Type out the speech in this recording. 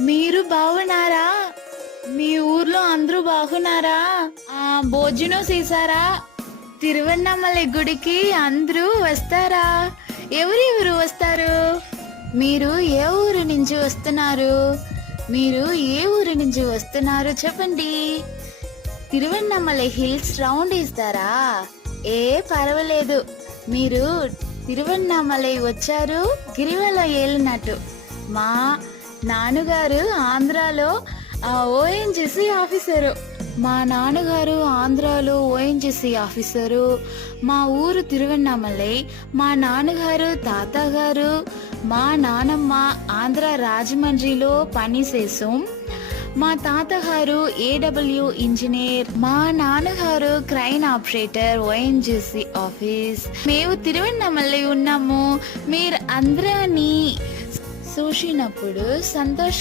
మీరు బాగున్నారా? మీ ఊర్లో అందరూ బాగున్నారా? భోజనం చేశారా? తిరువన్నామలై గుడికి అందరూ వస్తారా? ఎవరెవరు వస్తారు? మీరు ఏ ఊరు నుంచి వస్తున్నారు? మీరు ఏ ఊరు నుంచి వస్తున్నారు చెప్పండి. తిరువన్నామలై హిల్స్ రౌండ్ ఇస్తారా? పర్వాలేదు. మీరు తిరువన్నామలై వచ్చారు గిరివల ఏలినట్టు. మా నాన్నగారు ఆంధ్రాలో ఓఎన్జిసి ఆఫీసరు. మా నాన్నగారు ఆంధ్రాలో ఓఎన్జిసి ఆఫీసరు. మా ఊరు తిరువన్నామలై. మా నాన్నగారు తాతగారు మా నానమ్మ ఆంధ్ర రాజమండ్రిలో పనిచేసాం. మా తాతగారు ఏడబ్ల్యూ ఇంజనీర్. మా నాన్నగారు క్రైన్ ఆపరేటర్ ఓఎన్జిసి ఆఫీస్. మేము తిరువన్నామలై ఉన్నాము. మీరు అందరినీ చూసినప్పుడు సంతోష